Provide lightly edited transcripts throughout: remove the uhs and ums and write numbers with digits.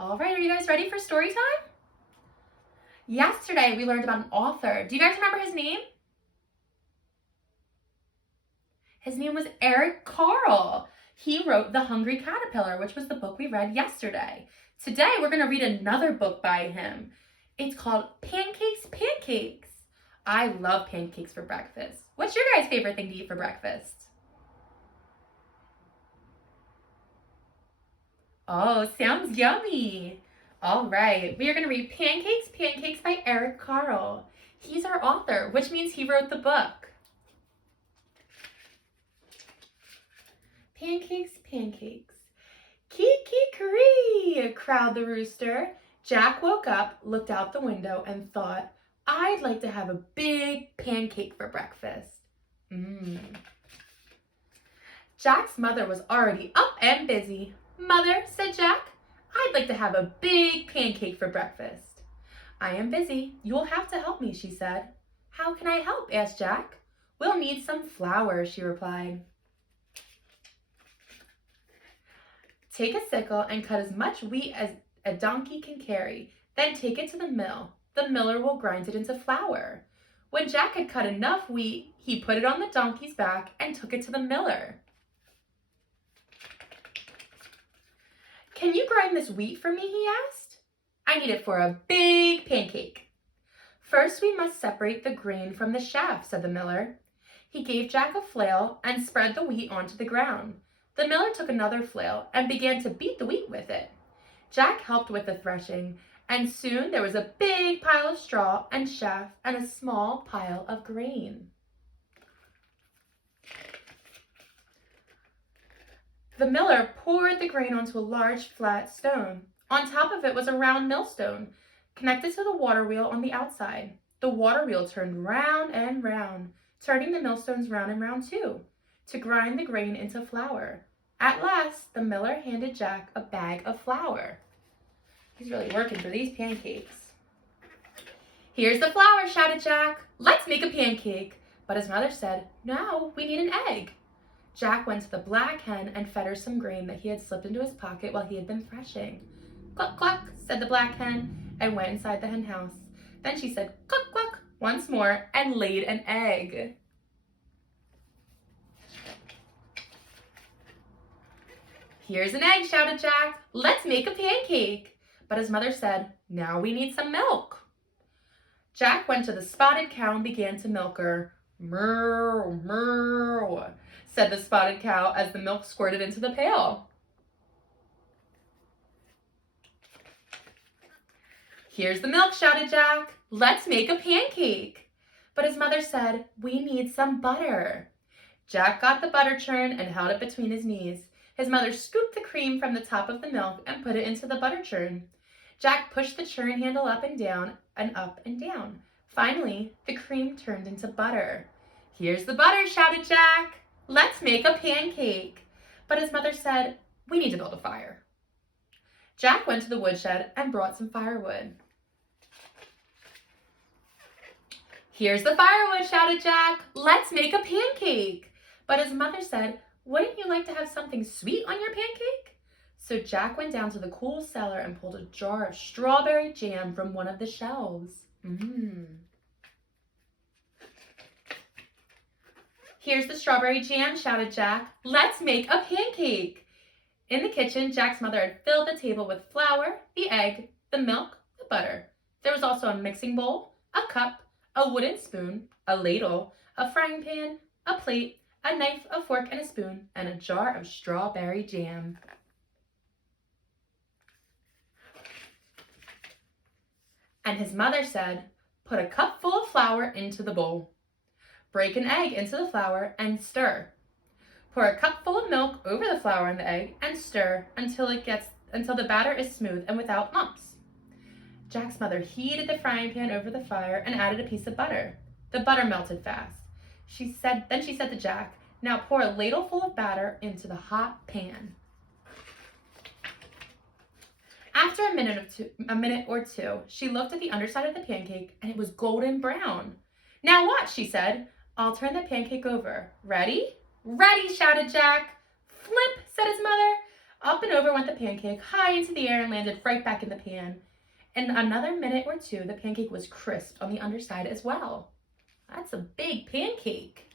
All right, are you guys ready for story time? Yesterday, we learned about an author. Do you guys remember his name? His name was Eric Carle. He wrote The Hungry Caterpillar, which was the book we read yesterday. Today, we're going to read another book by him. It's called Pancakes, Pancakes. I love pancakes for breakfast. What's your guys' favorite thing to eat for breakfast? Oh, sounds yummy. All right, we are going to read Pancakes, Pancakes by Eric Carle. He's our author, which means he wrote the book. Pancakes, pancakes. Kee-kee-cree, crowed the rooster. Jack woke up, looked out the window, and thought, I'd like to have a big pancake for breakfast. Jack's mother was already up and busy. Mother, said Jack, I'd like to have a big pancake for breakfast. I am busy. You'll have to help me, she said. How can I help? Asked Jack. We'll need some flour, she replied. Take a sickle and cut as much wheat as a donkey can carry. Then take it to the mill. The miller will grind it into flour. When Jack had cut enough wheat, he put it on the donkey's back and took it to the miller. Can you grind this wheat for me? He asked. I need it for a big pancake. First, we must separate the grain from the chaff, said the miller. He gave Jack a flail and spread the wheat onto the ground. The miller took another flail and began to beat the wheat with it. Jack helped with the threshing, and soon there was a big pile of straw and chaff and a small pile of grain. The miller poured the grain onto a large flat stone. On top of it was a round millstone, connected to the water wheel on the outside. The water wheel turned round and round, turning the millstones round and round too, to grind the grain into flour. At last, the miller handed Jack a bag of flour. He's really working for these pancakes. Here's the flour, shouted Jack. Let's make a pancake. But his mother said, no, we need an egg. Jack went to the black hen and fed her some grain that he had slipped into his pocket while he had been threshing. Cluck, cluck, said the black hen, and went inside the hen house. Then she said, cluck, cluck, once more, and laid an egg. Here's an egg, shouted Jack. Let's make a pancake. But his mother said, now we need some milk. Jack went to the spotted cow and began to milk her. Moo, moo, said the spotted cow as the milk squirted into the pail. Here's the milk, shouted Jack. Let's make a pancake. But his mother said, we need some butter. Jack got the butter churn and held it between his knees. His mother scooped the cream from the top of the milk and put it into the butter churn. Jack pushed the churn handle up and down and up and down. Finally, the cream turned into butter. Here's the butter, shouted Jack. Let's make a pancake. But his mother said, we need to build a fire. Jack went to the woodshed and brought some firewood. Here's the firewood, shouted Jack. Let's make a pancake. But his mother said, wouldn't you like to have something sweet on your pancake? So Jack went down to the cool cellar and pulled a jar of strawberry jam from one of the shelves. Here's the strawberry jam, shouted Jack. Let's make a pancake. In the kitchen, Jack's mother had filled the table with flour, the egg, the milk, the butter. There was also a mixing bowl, a cup, a wooden spoon, a ladle, a frying pan, a plate, a knife, a fork, and a spoon, and a jar of strawberry jam. And his mother said, put a cup full of flour into the bowl. Break an egg into the flour and stir. Pour a cup full of milk over the flour and the egg and stir until the batter is smooth and without lumps. Jack's mother heated the frying pan over the fire and added a piece of butter. The butter melted fast. Then she said to Jack, now pour a ladleful of batter into the hot pan. After a minute or two, she looked at the underside of the pancake and it was golden brown. Now watch, she said. I'll turn the pancake over. Ready? Ready, shouted Jack. Flip, said his mother. Up and over went the pancake, high into the air and landed right back in the pan. In another minute or two, the pancake was crisped on the underside as well. That's a big pancake.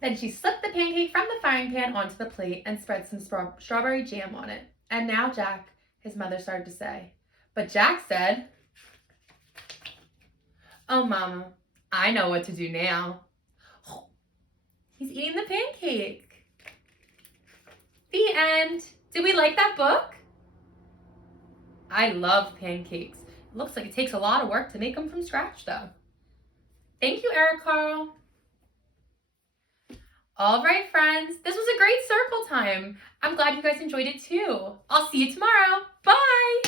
Then she slipped the pancake from the frying pan onto the plate and spread some strawberry jam on it. And now Jack, his mother started to say. But Jack said, "Oh, Mama, I know what to do now." He's eating the pancake. The end. Did we like that book? I love pancakes. It looks like it takes a lot of work to make them from scratch, though. Thank you, Eric Carl. All right, friends, this was a great circle time. I'm glad you guys enjoyed it too. I'll see you tomorrow. Bye.